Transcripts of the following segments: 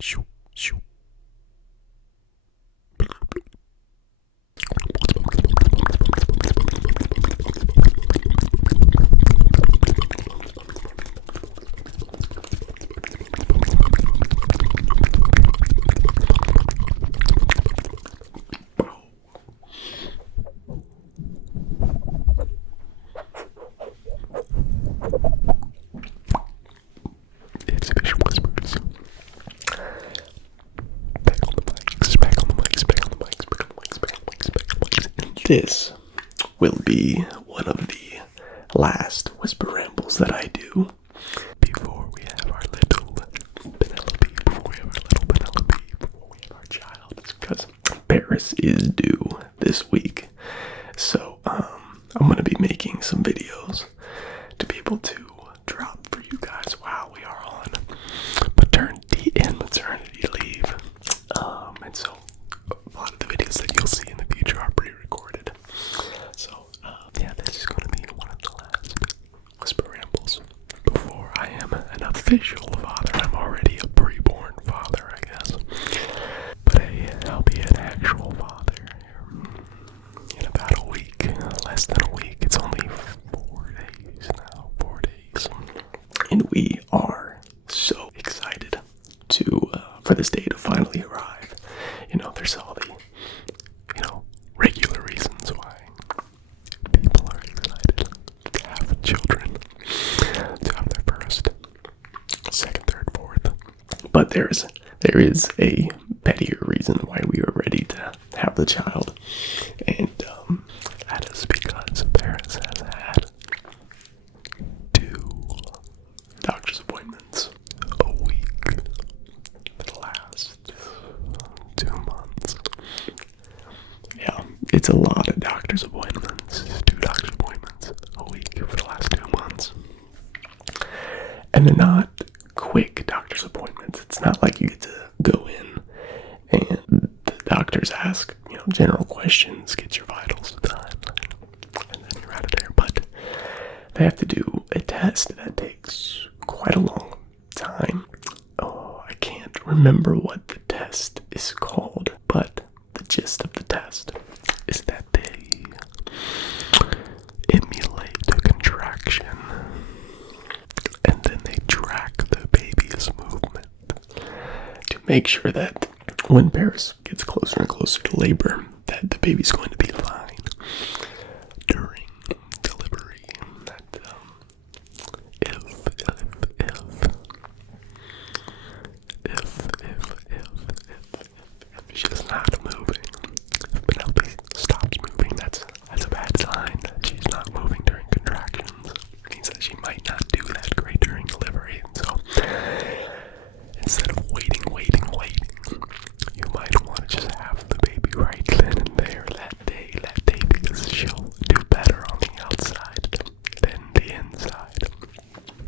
Shoo, shoo. It's Fish Whispers. Back on the mics, back on the mics, back on the mics, back on the mics, back on the mics, back on the mics. And this will be one of the last whisper rambles that I do before we have our little Penelope, before we have our child. It's because Paris is due this week. So, I'm going to be making some videos to be able to drop for you guys while we are on maternity leave. And so a lot of the videos that you'll see in the future are pre-recorded. So, yeah, this is going to be one of the last whisper rambles before I am an official father. I'm already a pre-born father, I guess. But I'll be an actual father in about a week, less than a week. It's only 4 days now, 4 days. And we are so excited to, for this day to finally arrive. You know, there's all the, regular reasons why people are excited to have children, to have their first, second, third, fourth. But there is a pettier reason why we are ready to have the child. And that is because Paris has had 2 doctor's appointments a week for the last 2 months. Yeah, it's a lot of doctor's appointments. 2 doctor's appointments a week for the last 2 months. And they're not quick doctor's appointments. It's not like you get to go in and the doctors ask, general questions, get your vitals done, and then you're out of there. But they have to do a test that takes quite a long time. Oh, I can't remember what the test is called, but the gist of the test is that they emulate a contraction, and then they track the baby's movement to make sure that when Paris gets closer and closer to labor, that the baby's going to be fine during delivery. That if she's not moving, if Penelope stops moving, that's a bad sign that she's not moving during contractions. It means that she might not do that great during delivery. And so instead of waiting, you might want to just have the baby right then and there that day, because she'll do better on the outside than the inside.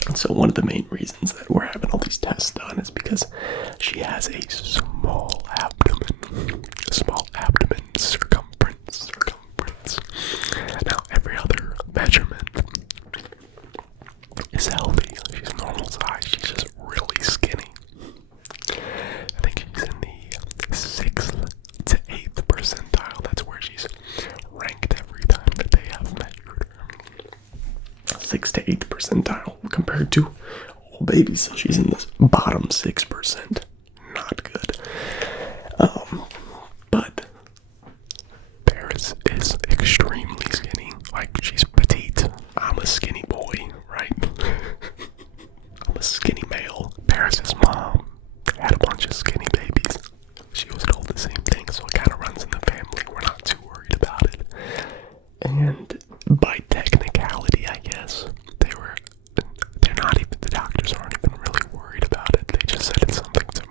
And so one of the main reasons that we're having all these tests done is because she has a small abdomen circumference. Now, every other measurement is healthy. She's normal size. She's just really skinny. I think she's in the 6th to 8th percentile. That's where she's ranked every time that they have measured her. 6th to 8th percentile compared to old babies. So she's in this bottom 6%. Not good. But Paris is extremely skinny. Like, she's petite. I'm a skinny boy, right? I'm a skinny male. Paris's mom had a bunch of skinny babies. She was told the same thing, so it kind of runs in the family. We're not too worried about it. And by technicality, I guess, they're not even, the doctors aren't even really worried about it. They just said it's something to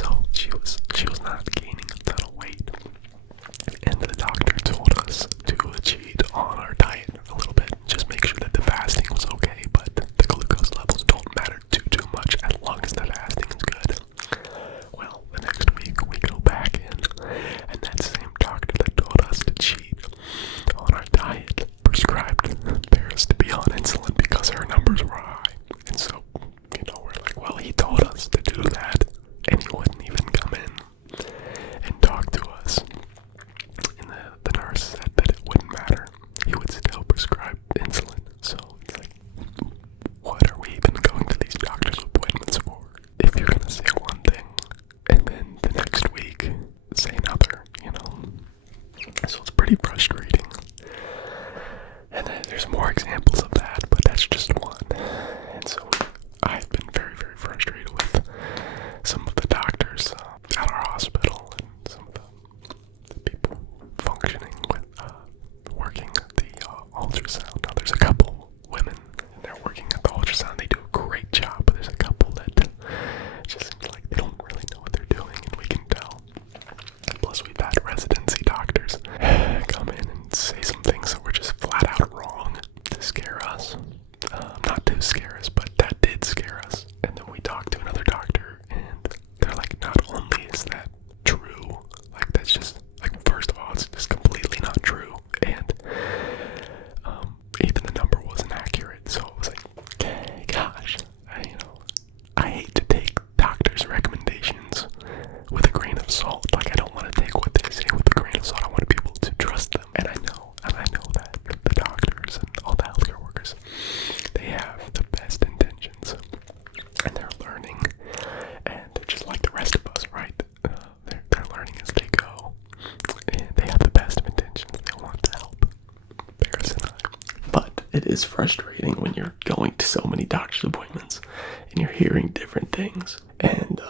So she was not gaining a ton of weight. And the doctor told us to cheat on our diet a little bit. Just make sure that the fasting was okay, but the glucose levels don't matter too much as long as the fasting is good. Well, the next week we go back in, and that same doctor that told us to cheat on our diet prescribed Paris to be on insulin because her numbers were high. And so, we're like, well, he told us to do that, and he wouldn't even come in and talk to us. And the nurse said that it wouldn't matter. He would still prescribe insulin. So it's like, what are we even going to these doctor's appointments for? If you're gonna say one thing, and then the next week say another, So it's pretty frustrating. And then there's more examples of that, but that's just one. And so I've been very, very frustrated with some of the doctors at our hospital and some of the people functioning with working at the ultrasound. Now there's a couple women and they're working at the ultrasound. They do a great job, but there's a couple that just seems like they don't really know what they're doing, and we can tell. Plus we've had residency doctors come in and say some things that were just flat out wrong to scare us. Not to scare us, but that did scare us. And then we talked to another doctor, and they're like, not only is that true, like that's just, like, first of all, it's just completely not true. And even the number wasn't accurate. So it was like, okay, gosh, I hate to take doctors' recommendations with a grain of salt. Like, I don't want to take what they say with a grain of salt. I want to be able to trust them. And I know that the doctors and all the healthcare workers, they have the best intentions. And they're learning. And they're just like the rest of us, right? They're learning as they go. And they have the best of intentions. They want to help Paris and I. But it is frustrating when you're going to so many doctor's appointments and you're hearing different things. And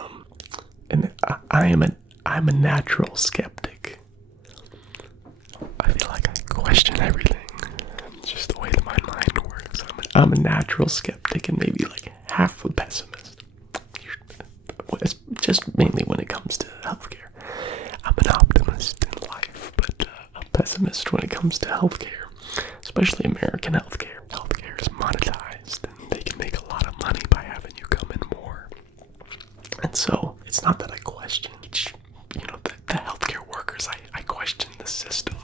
I'm a natural skeptic. I feel like I question everything. Just the way that my mind works. I'm a natural skeptic and maybe like half a pessimist. Just mainly when it comes to healthcare. I'm an optimist in life, but a pessimist when it comes to healthcare, especially American healthcare. Healthcare is monetized, and they can make a lot of money by having you come in more. And so it's not that I question, the healthcare workers. I question the system.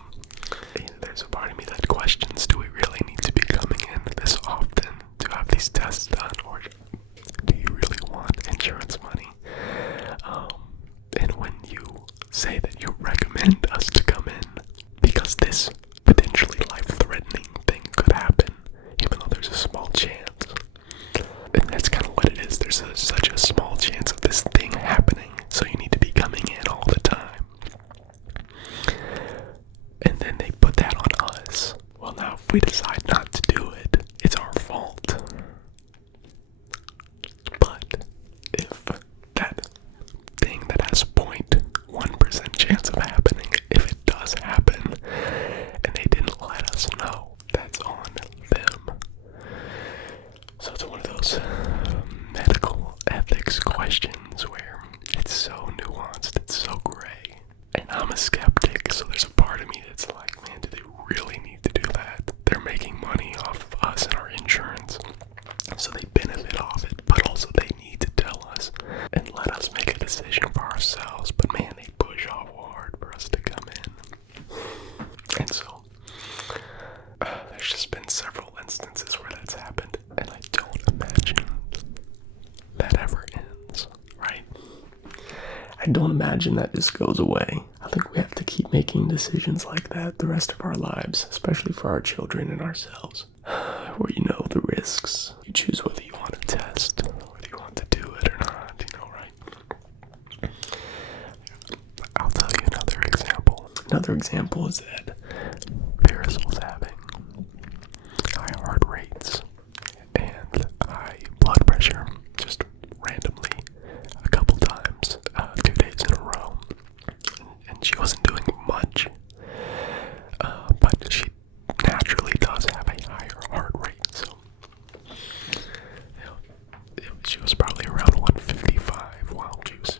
There's a part of me that questions: do we really need to be coming in this often to have these tests done, or do you really want insurance money? And when you say that you recommend us to come in because this potentially life-threatening thing could happen, even though there's a small chance, and that's kind of what it is. There's such a small chance of this thing happening, so you need to be coming in all the time. And then they put that on us. Well, now if we decide not to do it, it's our fault. But if that thing that has 0.1% chance of happening, if it does happen, and they didn't let us know, that's on them. So it's one of those medical ethics questions where it's so nuanced, it's so gray. And I'm a skeptic, so there's a part of me that's like, man, do they really need to do that? They're making money off of us and our insurance, so they benefit off it, but also they need to tell us and let us make a decision for ourselves. But man, they push awful hard for us to come in. And so there's just been several instances where that's happened, and I don't imagine that ever ends, right? I don't imagine that this goes away. I think we have to keep making decisions like that the rest of our lives, especially for our children and ourselves, where you know the risks. You choose whether you want to test, whether you want to do it or not, right? I'll tell you another example. Another example is that Paris was having high heart rates and high blood pressure, just randomly, a couple times, 2 days in a row. And she wasn't doing much, but she naturally does have a higher heart rate. So, she was probably around 155 while she was,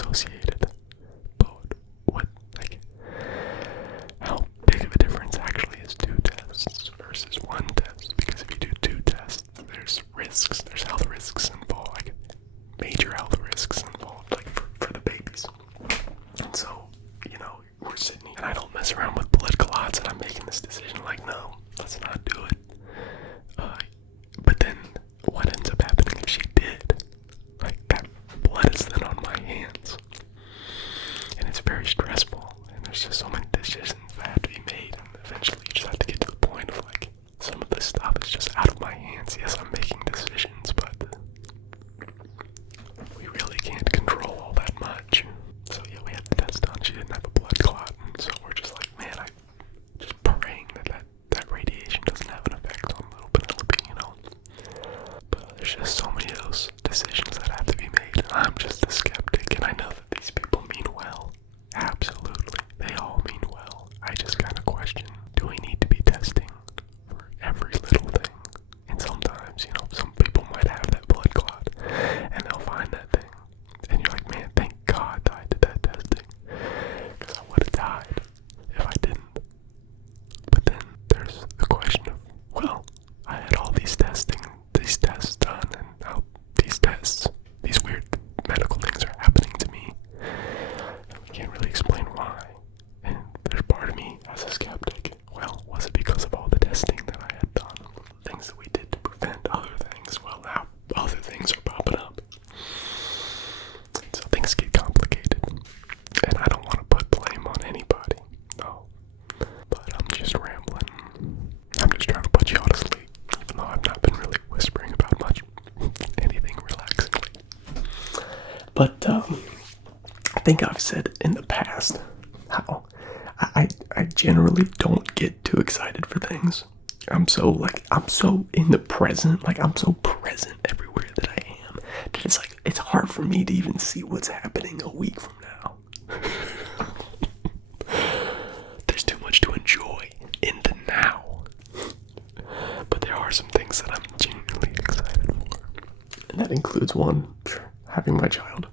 associated. But how big of a difference actually is 2 tests versus 1 test? Because if you do 2 tests, there's risks, there's health risks involved, like major health risks involved, like for the babies. And so, we're sitting here, and I don't mess around with political odds, and I'm making this decision like, no, let's not do it. But then, what ends up happening if she did? Like, that blood is then on my hands. And it's very stressful, and there's just so many decisions that have to be made, and eventually you just have to get to the point of, like, some of this stuff is just out of my hands. Yes, I'm making decisions, but we really can't control all that much. So yeah, we had the test done. She didn't have a blood clot, and so we're just like, man, I'm just praying that radiation doesn't have an effect on little Penelope, But there's just so many of those decisions that have to be made, and I'm just a skeptic, and I know that these people mean well. Absolutely, they all mean well. I just kind of question, do we need to be testing for every little thing? And sometimes, some people might have that blood clot, and they'll find that thing, and you're like, man, thank God I did that testing, because I would have died if I didn't. But then there's the question of, well, I had all these tests done, and now these weird medical things are happening to me, and we can't really explain why. And there's part of me as a skeptic, well, was it because of all the testing that I had done? Things that we did to prevent other things? Well, now other things are popping up. So things get complicated. And I don't want to put blame on anybody. No. But I'm just rambling. I'm just trying to put you all to sleep. Even though I've not been really whispering about anything relaxingly. But I think I've said in the past how I generally don't get too excited for things. I'm so in the present, like I'm so present everywhere that I am, that it's hard for me to even see what's happening a week from now. There's too much to enjoy in the now. But there are some things that I'm genuinely excited for. And that includes one, having my child.